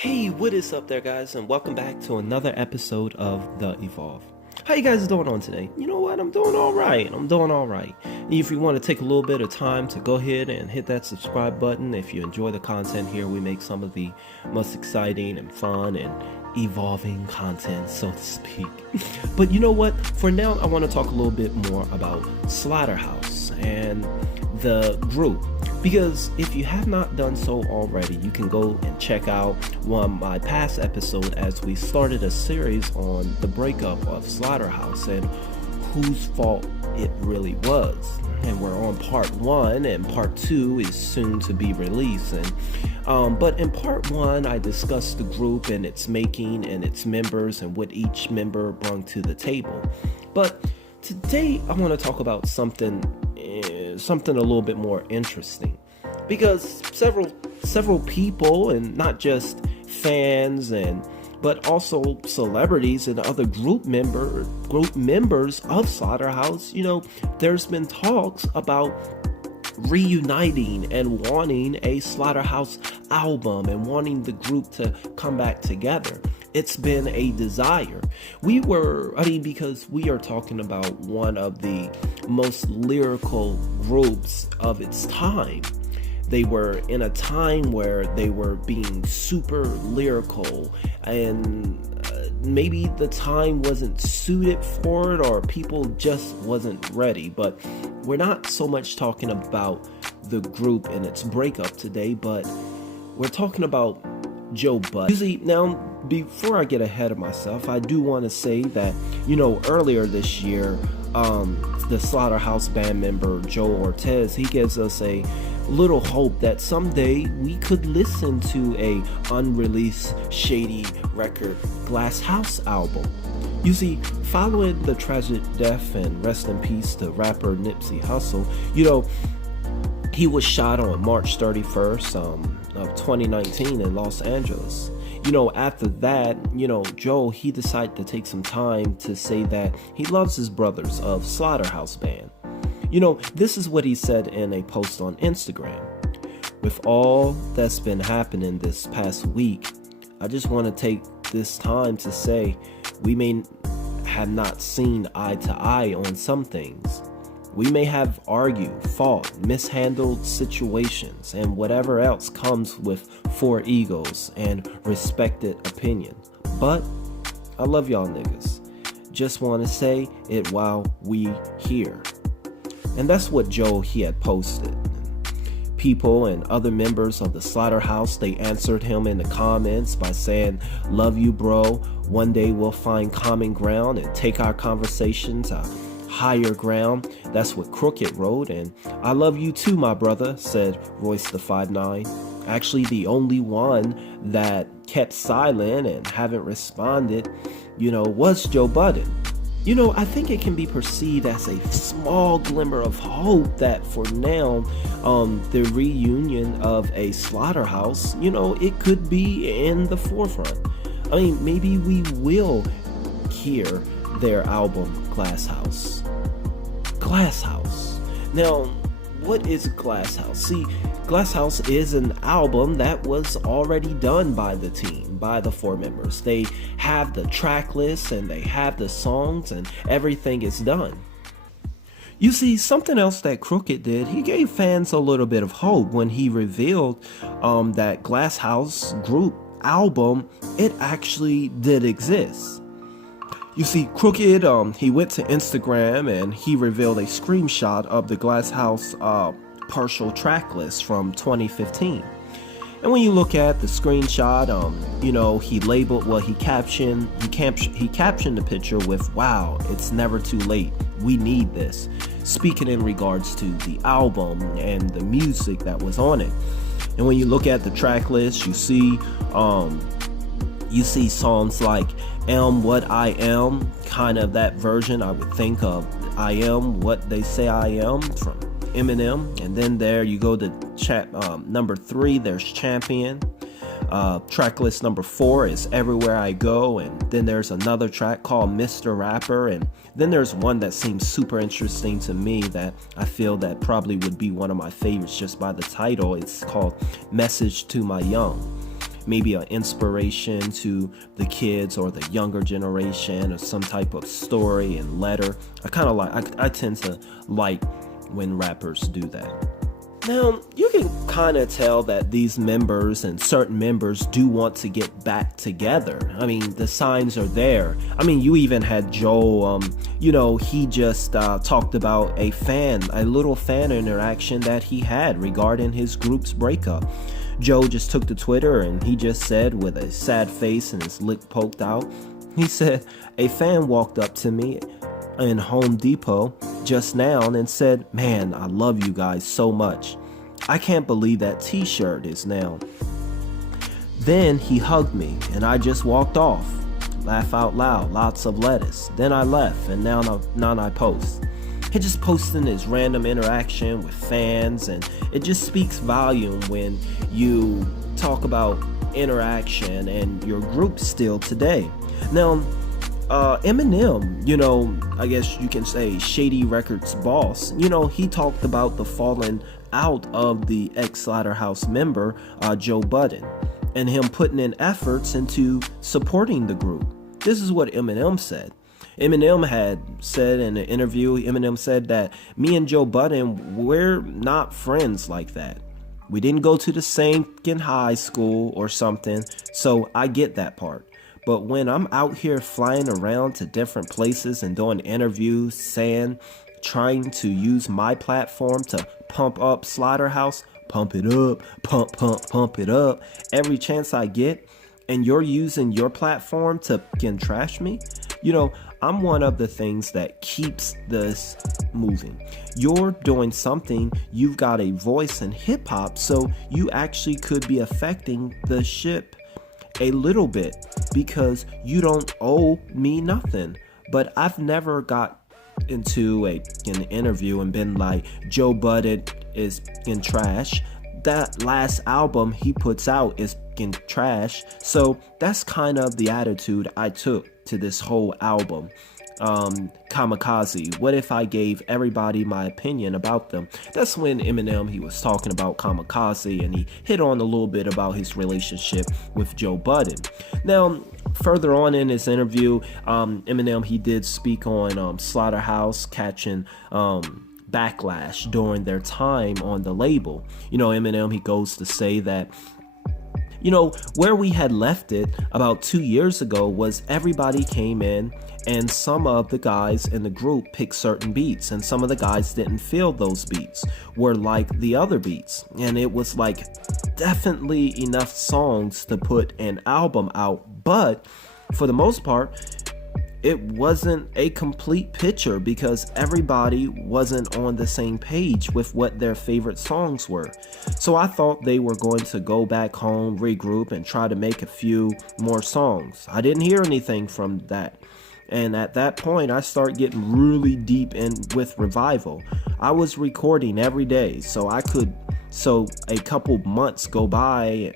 Hey, what is up there, guys, and welcome back to another episode of The Evolve. How you guys doing on today? You know what? I'm doing all right. And if you want to take a little bit of time to go ahead and hit that subscribe button, if you enjoy the content here, we make some of the most exciting and fun and evolving content, so to speak. But you know what? For now, I want to talk a little bit more about Slaughterhouse and the group. Because if you have not done so already, you can go and check out one of my past episodes as we started a series on the breakup of Slaughterhouse and whose fault it really was. And we're on part 1, and part 2 is soon to be released. But in part 1, I discussed the group and its making and its members and what each member brought to the table. But today, I want to talk about something a little bit more interesting, because several people, and not just fans but also celebrities and other group members of Slaughterhouse, there's been talks about reuniting and wanting a Slaughterhouse album and wanting the group to come back together. It's been a desire. Because we are talking about one of the most lyrical groups of its time. They were in a time where they were being super lyrical, and maybe the time wasn't suited for it, or people just wasn't ready. But we're not so much talking about the group and its breakup today, but we're talking about Joe Budden. You see, now, before I get ahead of myself, I do want to say that, earlier this year, the Slaughterhouse band member Joe Ortiz, he gives us a little hope that someday we could listen to a unreleased shady record, Glasshouse album. You see, following the tragic death and rest in peace to rapper Nipsey Hussle, he was shot on March 31st of 2019 in Los Angeles. After that, Joe, he decided to take some time to say that he loves his brothers of Slaughterhouse Band. This is what he said in a post on Instagram. With all that's been happening this past week, I just want to take this time to say we may have not seen eye to eye on some things. We may have argued, fought, mishandled situations, and whatever else comes with 4 egos and respected opinion. But I love y'all niggas. Just want to say it while we here. And that's what Joe, he had posted. People and other members of the Slaughterhouse, they answered him in the comments by saying, "Love you, bro. One day we'll find common ground and take our conversations higher ground." That's what Crooked wrote. And "I love you too, my brother," said Royce the 5'9". Actually, the only one that kept silent and haven't responded, was Joe Budden. I think it can be perceived as a small glimmer of hope that for now, the reunion of a Slaughterhouse, it could be in the forefront. Maybe we will hear their album Glasshouse. Now, what is Glasshouse? See, Glasshouse is an album that was already done by the team, by the 4 members. They have the track list and they have the songs, and everything is done. You see, something else that Crooked did, he gave fans a little bit of hope when he revealed that Glasshouse group album, it actually did exist. You see, Crooked, he went to Instagram and he revealed a screenshot of the Glasshouse partial track list from 2015. And when you look at the screenshot, he captioned the picture with, "Wow, it's never too late. We need this." Speaking in regards to the album and the music that was on it. And when you look at the track list, you see songs like "Am What I Am," kind of that version I would think of "I Am What They Say I Am" from Eminem. And then there you go to number 3, there's "Champion." Track list number 4 is "Everywhere I Go," and then there's another track called "Mr. Rapper," and then there's one that seems super interesting to me that I feel that probably would be one of my favorites just by the title. It's called "Message to My Young." maybe an inspiration to the kids or the younger generation, or some type of story and letter. I tend to like when rappers do that. Now, you can kind of tell that these members and certain members do want to get back together. I mean, the signs are there. I mean, you even had Joe, he just talked about a little fan interaction that he had regarding his group's breakup. Joe just took to Twitter and he just said, with a sad face and his lip poked out, he said, "A fan walked up to me in Home Depot just now and said, 'Man, I love you guys so much. I can't believe that t-shirt is now.' Then he hugged me and I just walked off. Laugh out loud, lots of lettuce. Then I left and now I post." He just posting his random interaction with fans, and it just speaks volume when you talk about interaction and your group still today. Now, Eminem, I guess you can say Shady Records boss, he talked about the falling out of the ex-Slaughterhouse member, Joe Budden, and him putting in efforts into supporting the group. This is what Eminem said. Eminem had said in an interview, Eminem said that me and Joe Budden, we're not friends like that. We didn't go to the same high school or something, so I get that part. But when I'm out here flying around to different places and doing interviews, trying to use my platform to pump up Slaughterhouse, pump it up, pump it up, every chance I get, and you're using your platform to trash me, I'm one of the things that keeps this moving. You're doing something, you've got a voice in hip hop, so you actually could be affecting the ship a little bit because you don't owe me nothing. But I've never got into an interview and been like, Joe Budden is in trash. That last album he puts out is in trash. So that's kind of the attitude I took to this whole album. Kamikaze, what if I gave everybody my opinion about them? That's when Eminem, he was talking about Kamikaze, and he hit on a little bit about his relationship with Joe Budden. Now, further on in this interview, Eminem, he did speak on Slaughterhouse catching backlash during their time on the label. Eminem, he goes to say that where we had left it about 2 years ago was everybody came in and some of the guys in the group picked certain beats, and some of the guys didn't feel those beats were like the other beats, and it was like definitely enough songs to put an album out, but for the most part it wasn't a complete picture because everybody wasn't on the same page with what their favorite songs were. So I thought they were going to go back home, regroup, and try to make a few more songs. I didn't hear anything from that. And at that point, I started getting really deep in with Revival. I was recording every day, so a couple months go by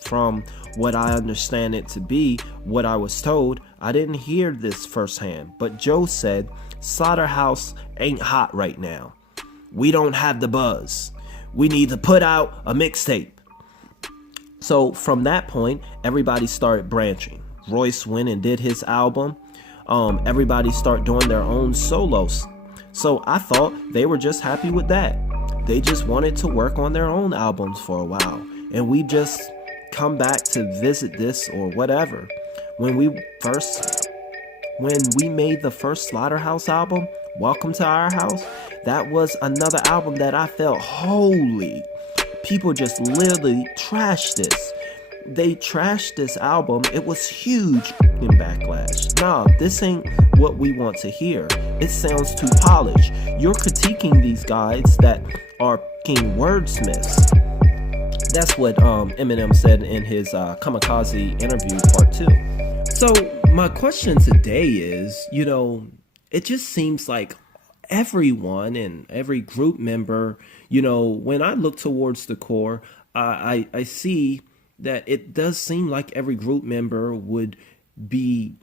from what I understand it to be, what I was told. I didn't hear this firsthand, but Joe said, Slaughterhouse ain't hot right now. We don't have the buzz. We need to put out a mixtape. So from that point, everybody started branching. Royce went and did his album. Everybody started doing their own solos. So I thought they were just happy with that. They just wanted to work on their own albums for a while. And we just come back to visit this or whatever. When we made the first Slaughterhouse album, Welcome to Our House, that was another album that I felt, holy, people just literally trashed this. They trashed this album. It was huge in backlash. Nah, this ain't what we want to hear. It sounds too polished. You're critiquing these guys that are king wordsmiths. That's what Eminem said in his Kamikaze interview part 2. So my question today is, it just seems like everyone and every group member, when I look towards the core, I see that it does seem like every group member would be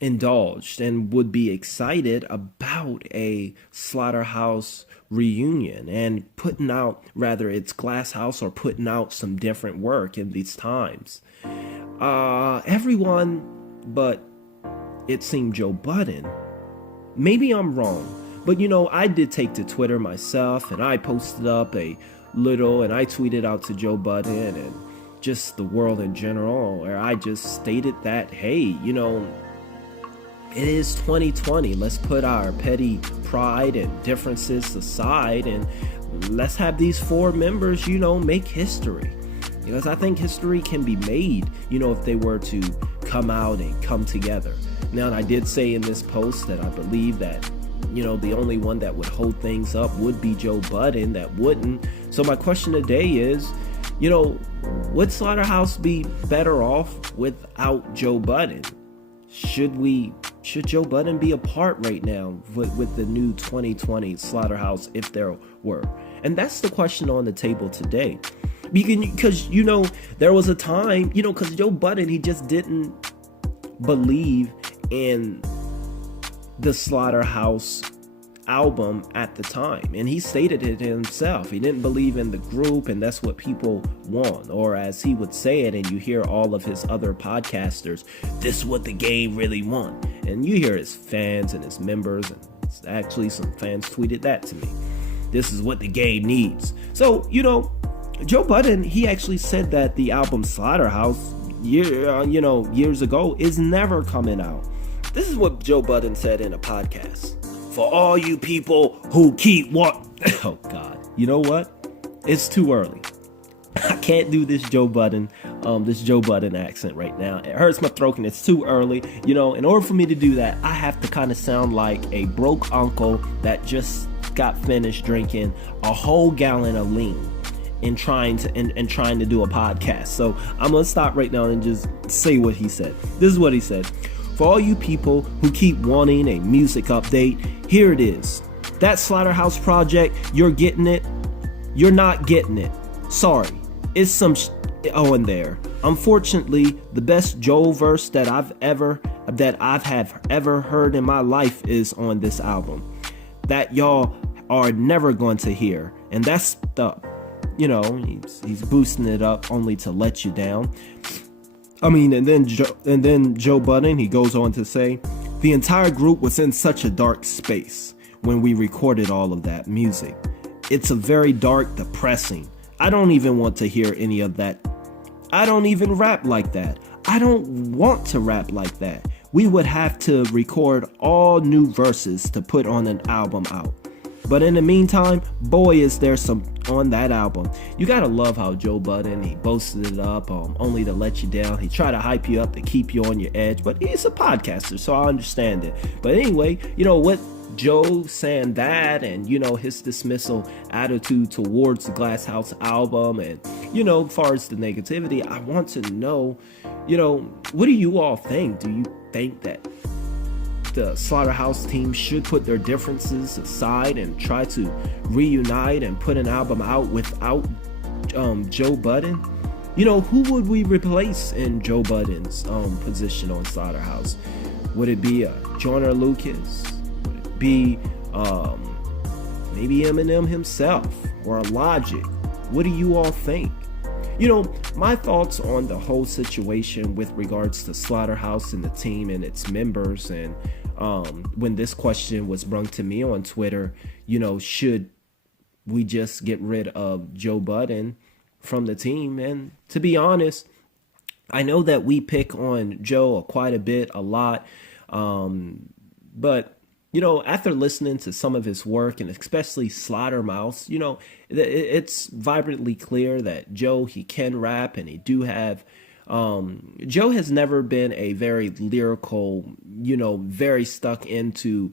indulged and would be excited about a Slaughterhouse reunion and putting out, rather it's Glasshouse or putting out some different work in these times. Everyone but it seemed Joe Budden. Maybe I'm wrong, but I did take to Twitter myself and I posted up a little and I tweeted out to Joe Budden and just the world in general, where I just stated that, hey, it is 2020. Let's put our petty pride and differences aside and let's have these four members, make history. Because I think history can be made, if they were to come out and come together. Now, and I did say in this post that I believe that, the only one that would hold things up would be Joe Budden, that wouldn't. So my question today is, would Slaughterhouse be better off without Joe Budden? Should Joe Budden be a part right now with the new 2020 Slaughterhouse, if there were? And that's the question on the table today. Because, there was a time, because Joe Budden, he just didn't believe in the Slaughterhouse album at the time. And he stated it himself. He didn't believe in the group, and that's what people want. Or as he would say it, and you hear all of his other podcasters, this is what the game really want. And you hear his fans and his members, and actually some fans tweeted that to me. This is what the game needs. So, Joe Budden, he actually said that the album Slaughterhouse, years ago, is never coming out. This is what Joe Budden said in a podcast. For all you people who keep oh God, you know what? It's too early. I can't do this Joe Budden accent right now. It hurts my throat and it's too early. In order for me to do that, I have to kind of sound like a broke uncle that just got finished drinking a whole gallon of lean and trying to do a podcast. So I'm gonna stop right now and just say what he said. This is what he said. For all you people who keep wanting a music update, here it is. That Slaughterhouse project, you're getting it. You're not getting it. Sorry. It's some in there. Unfortunately, the best Joe verse that I've ever heard in my life is on this album. That y'all are never going to hear. And that's the he's boosting it up only to let you down. And then Joe Budden, he goes on to say, the entire group was in such a dark space when we recorded all of that music. It's a very dark, depressing. I don't even want to hear any of that. I don't even rap like that. I don't want to rap like that. We would have to record all new verses to put on an album out. But in the meantime, boy, is there some on that album. You gotta love how Joe Budden, he boasted it up only to let you down. He tried to hype you up to keep you on your edge, but he's a podcaster, so I understand it. But anyway, what Joe saying that, and his dismissal attitude towards the Glasshouse album, and as far as the negativity, I want to know, what do you all think? Do you think that the Slaughterhouse team should put their differences aside and try to reunite and put an album out without Joe Budden? Who would we replace in Joe Budden's position on Slaughterhouse? Would it be Joyner Lucas? Would it be maybe Eminem himself or Logic? What do you all think? My thoughts on the whole situation with regards to Slaughterhouse and the team and its members, and when this question was brung to me on Twitter, should we just get rid of Joe Budden from the team? And to be honest, I know that we pick on Joe quite a bit, a lot, but after listening to some of his work, and especially Slaughterhouse, it's vibrantly clear that Joe, he can rap, and he do have, Joe has never been a very lyrical, very stuck into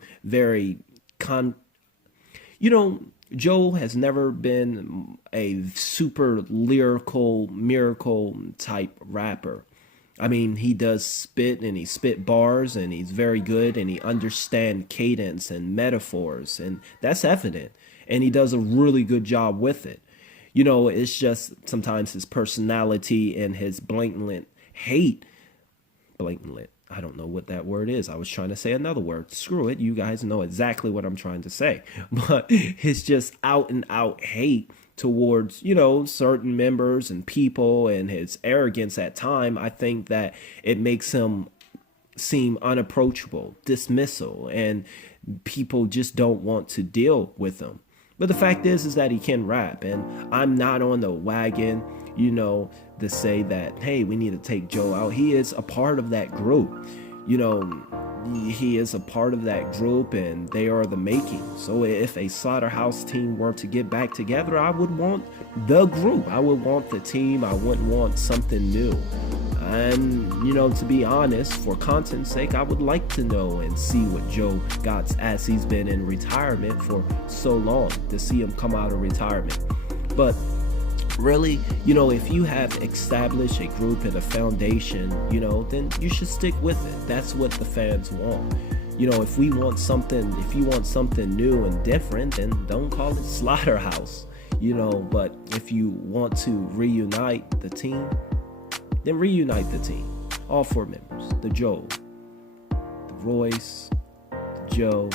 Joe has never been a super lyrical, miracle type rapper. He does spit, and he spit bars, and he's very good, and he understands cadence and metaphors, and that's evident. And he does a really good job with it. It's just sometimes his personality and his blatant hate I don't know what that word is. I was trying to say another word. Screw it. You guys know exactly what I'm trying to say. But it's just out and out hate towards, certain members and people, and his arrogance at time. I think that it makes him seem unapproachable, dismissal, and people just don't want to deal with him. But the fact is that he can rap, and I'm not on the wagon, to say that, hey, we need to take Joe out. He is a part of that group. He is a part of that group, and they are the making. So if a Slaughterhouse team were to get back together, I would want the group. I would want the team. I wouldn't want something new. And, to be honest, for content's sake, I would like to know and see what Joe got, as he's been in retirement for so long, to see him come out of retirement. But really, if you have established a group and a foundation, then you should stick with it. That's what the fans want. If you want something new and different, then don't call it Slaughterhouse. But if you want to reunite the team, then reunite the team. All 4 members. The Joe, the Royce, the Joe.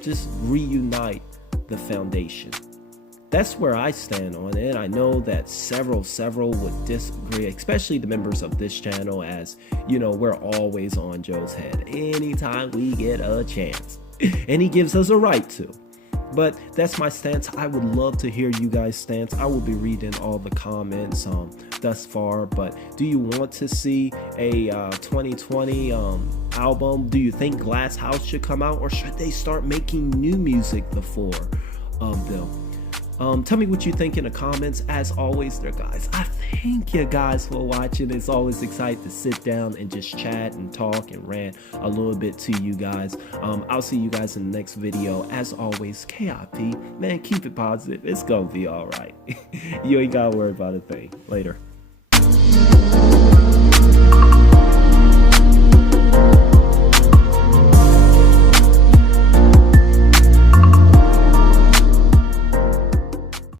Just reunite the foundation. That's where I stand on it. I know that several would disagree, especially the members of this channel, as we're always on Joe's head anytime we get a chance. And he gives us a right to. But that's my stance. I would love to hear you guys' stance. I will be reading all the comments thus far. But do you want to see a 2020 album? Do you think Glasshouse should come out, or should they start making new music, the 4 of them? Tell me what you think in the comments. As always there, guys, I thank you guys for watching. It's always exciting to sit down and just chat and talk and rant a little bit to you guys. I'll see you guys in the next video. As always, KIP, man, keep it positive. It's gonna be all right. You ain't gotta worry about a thing. Later.